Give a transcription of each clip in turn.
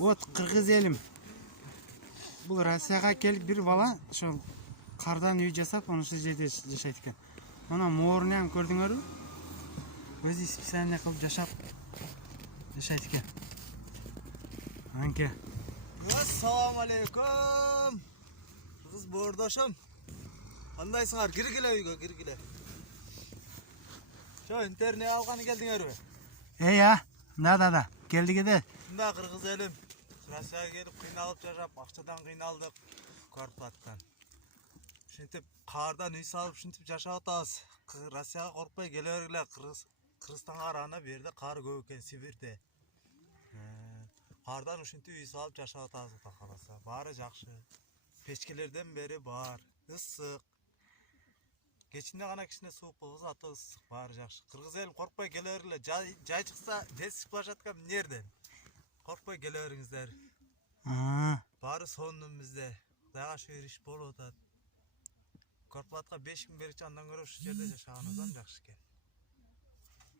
Вот кыргыз элим. Бул Россияга келип бир бала ошол кардан үй жасап, ошол жерде жашайт экен. Мына моорун көрдүңөрбү? Өзү специально кылып жашайт экен. Анке. Assalamu alaikum. Kız boğurdaşım. Kandayсыңар? Киргиле үйгө, киргиле. Şo internet algаны келдиңерби? Я, да. Келдик эде. Ушунда кыргыз элим. Россияга келип кыйналып жашап, акчадан кыйналдык. Квартплаттан. Ушинтип кардан үй салып, ушинтип жашап атабыз. Россияга коркпой келе бергиле. Кыргызстанга караганда берде кар көп экен, Сибирде. Кардан ушинтип үй салып жашап атабыз, Кудай кааласа. Баары жакшы. Печкелерден бери бар, ысык. Кечинде гана кичине суук болбосо, ата ысык, баары жакшы. Кыргыз элим коркпой келе бергиле. Жай чыкса, дес чыгып жаткан эмнерден? Коркпой келе бериңиздер. Баары сонун бизде. Кудайга шүгүр иш болуп атат. Квартплатка 5 күн беричи, андан көрө ушу жерде жашаганыбыздан жакшы экен.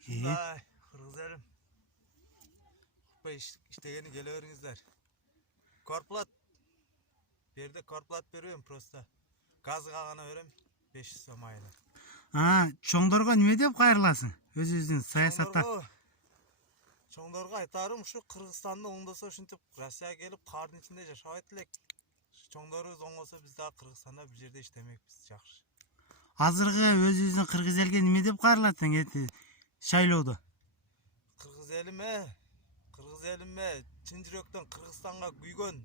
Ушундай, кыргыз элим. Коркпой иштегени келе бериңиздер. Квартплат. Берде квартплат бербейм, просто газга гана берем. 500 сом айына. Чоңдорго неме деп кайрыласың? Өзүбүздүн саясатта. Чоңдорго айтарым, ушу Кыргызстанды оңдосо ушинтип Россияга келип кардын ичинде жашабайт элек. Чоңдорубуз оңосо биз дагы Кыргызстанда бир жерде иштемекпиз, жакшы. Азыркы өзүбүздүн кыргыз элге неме деп кайрылат эти шайлоодо? Кыргыз элиме чын жүрөктөн Кыргызстанга күйгөн,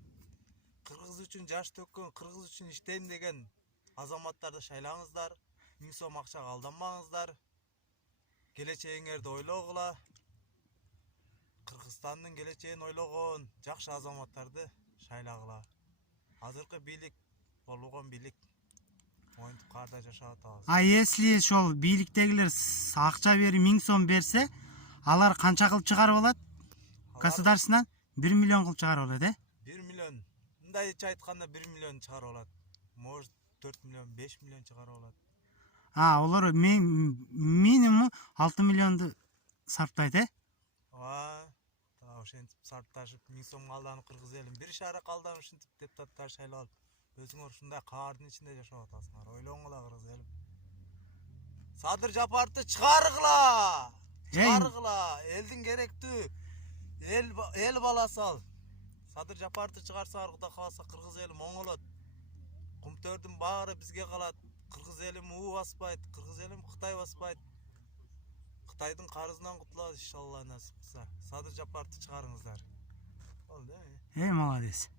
кыргыз үчүн жаш төккөн, кыргыз үчүн иштейм деген азаматтарды шайлаңыздар. 1000 сом акчага алданбаңыздар. Келечегиңерди ойлогула. Кыргызстандын келечегин ойлогон жакшы азаматтарды шайлагыла. Азыркы бийлик болгон бийлик моинтип карда жашап атабыз. Если ошол бийликтегилер акча берип 1000 сом берсе, алар канча кылып чыгарып алат? Государствендан 1 миллион кылып чыгарып алат, 1 миллион. Мындайча айтканда 1 миллион чыгарып алат. Может 4 миллион, 5 миллион чыгарып алат. Олар минимум 6 миллионду сарптайт, Ошентип сарпташып 1000 сомго алданып кыргыз элим бир шарак алданып ушинтип депутаттар шайлап алып, өзүңөр ушундай каардын ичинде жашап атасыңар. Ойлоңула кыргыз элим. Садыр Жапаровду чыгаргыла! Чыгаргыла! Элдин керектүү эл баласы ал. Садыр Жапаровду чыгарсаңар, Кудай кааласа кыргыз элим оңолот. Кумтөрдүн баары бизге калат. Кыргыз элим уу баспайт, кыргыз элим Кытай баспайт. Кытайдын карызынан кутулабыз иншалла, насип кылса. Садыр Жапаровду чыгарыңыздар. Болду, молодец.